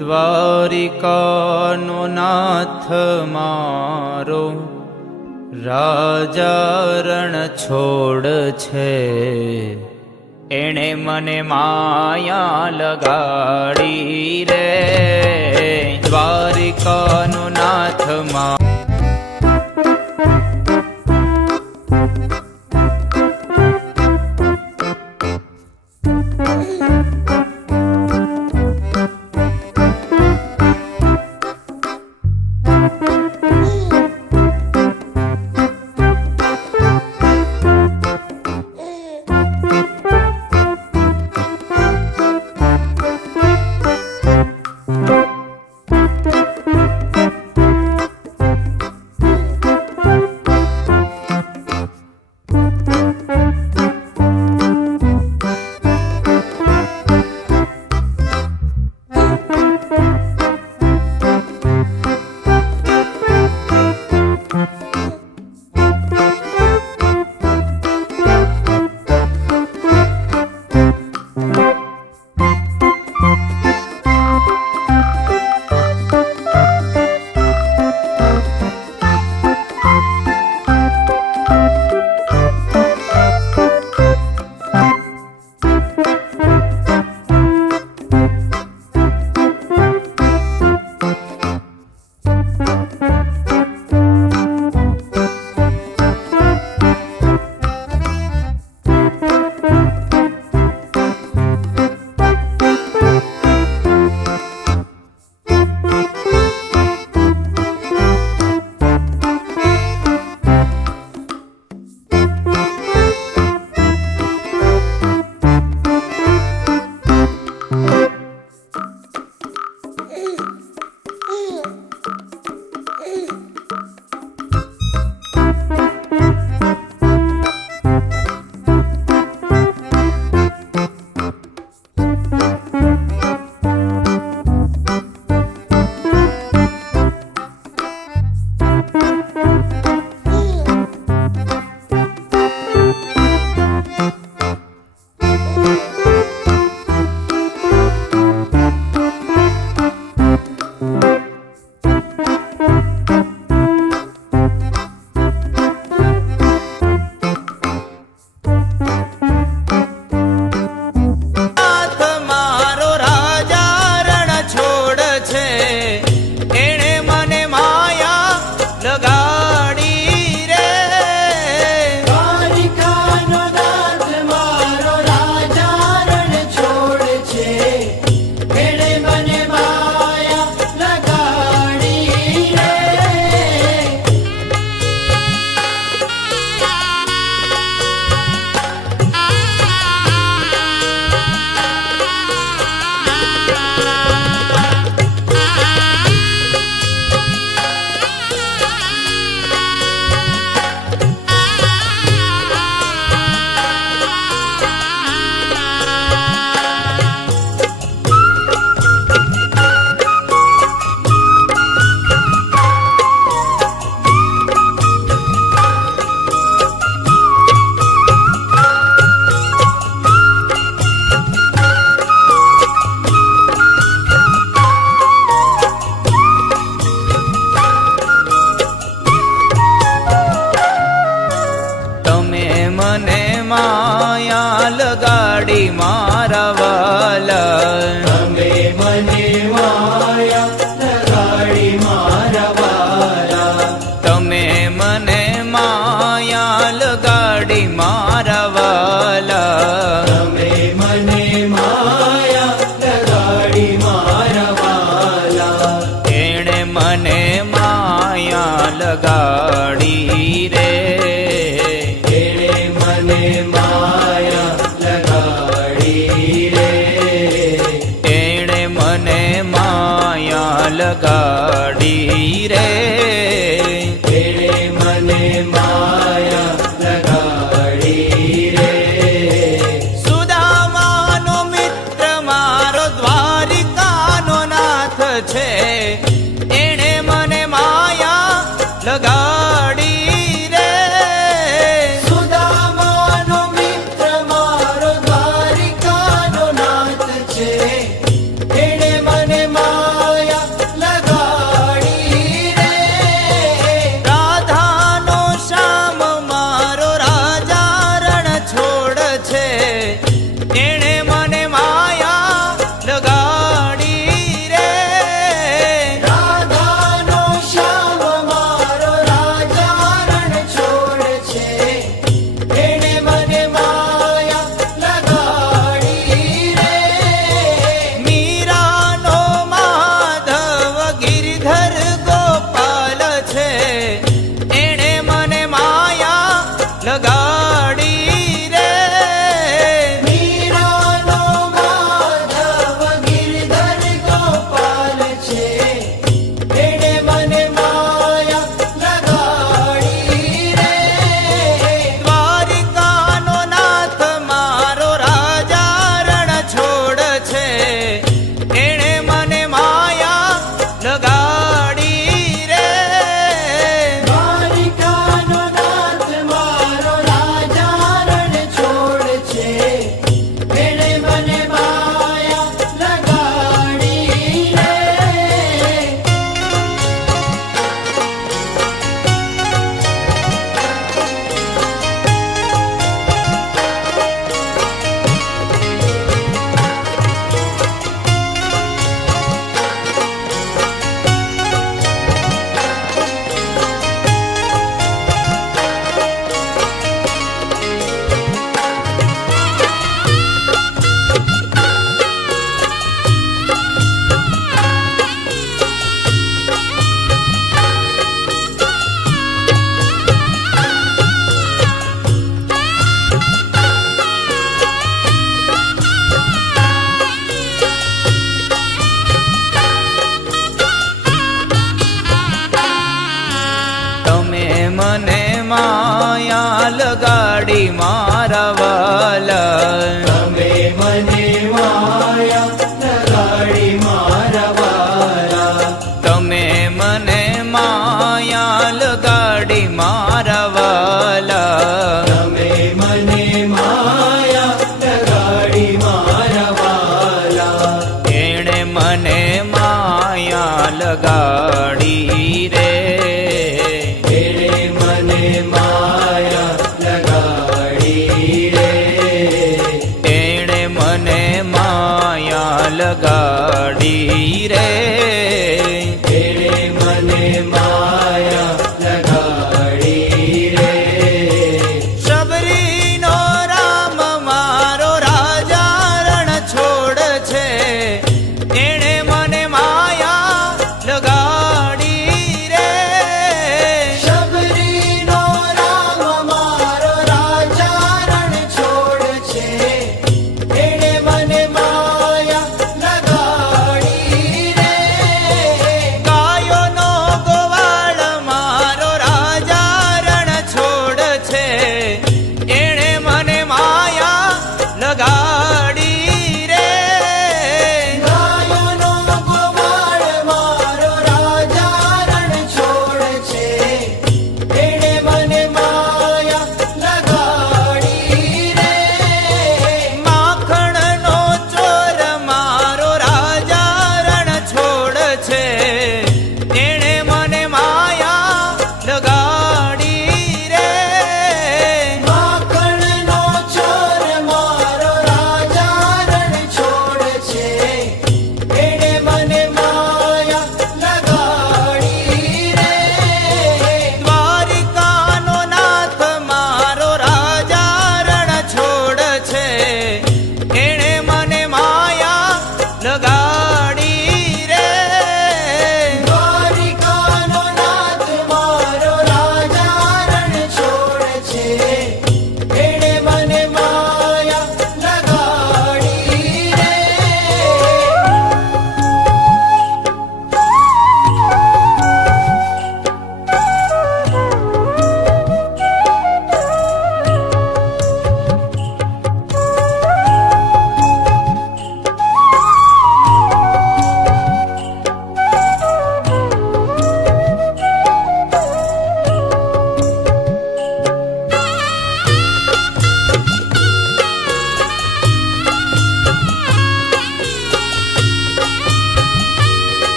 દ્વારિકાનો નાથ મારો રાજા રણ છોડ છે, એણે મને માયા લગાડી રે. દ્વારિકાનો નાથ મારો લગાડી મારા વાલા, તમે મને માયા લગાડી મારા વાલા, તમે મને માયા લગાડી મારા વાલા, તમે મને માયા લગાડી મારા વાલા, એણે મને માયા લગાડી રે, એણે મને માયા લગાડી રે, એણે મને માયા લગાડી રે, એણે મને માયા લગાડી રે. સુદામાનો મિત્ર મારો દ્વારિકાનો નાથ છે, એણે મને માયા લગાડી માયા લગાડી મારા વાલા. તમે મને માયા લગાડી મારા વાલા. તમે મને માયા લગાડી મારા વાલા. તમે મને માયા લગાડી મારા વાલા. એણે મને માયા લગાડી રે. એણે મને માયા લગાડી રે. એણે મને માયા લગાડી રે. એણે મને માયા લગાડી રે. શબરીનો રામ મારો રાજા રણ છોડ છે. એણે મને માયા લગાડી રે. શબરીનો રામ મારો રાજા રણ છોડ છે. એણે મને માયા લગાડી રે. ગાયોનો ગોવાળ મારો રાજા રણ છોડ છે. એણે મને માયા લગાડી રે. ગાયોનો ગોવાળ મારો રાજા રણ છોડ છે. એણે મને માયા લગાડી રે. માખણનો ચોર મારો રાજા રણ છોડ છે. એણે મને માયા લગાડી રે. માખણનો ચોર મારો રાજા રણ છોડ છે. એણે મને માયા લગાડી રે. દ્વારિકાનો નાથ મારો રાજા રણ છોડ છે. એણે મને માયા લગાડી રે. દ્વારિકાનો નાથ મારો રાજા રણ છોડ છે. એણે મને માયા લગાડી રે.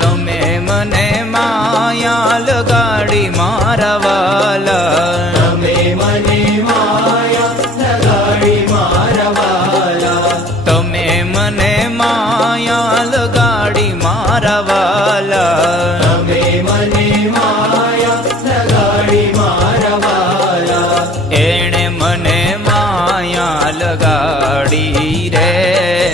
તમે મને માયા લગાડી મારા વાલા. તમે મને માયા લગાડી મારા વાલા. તમે મને માયા લગાડી મારા વાલા.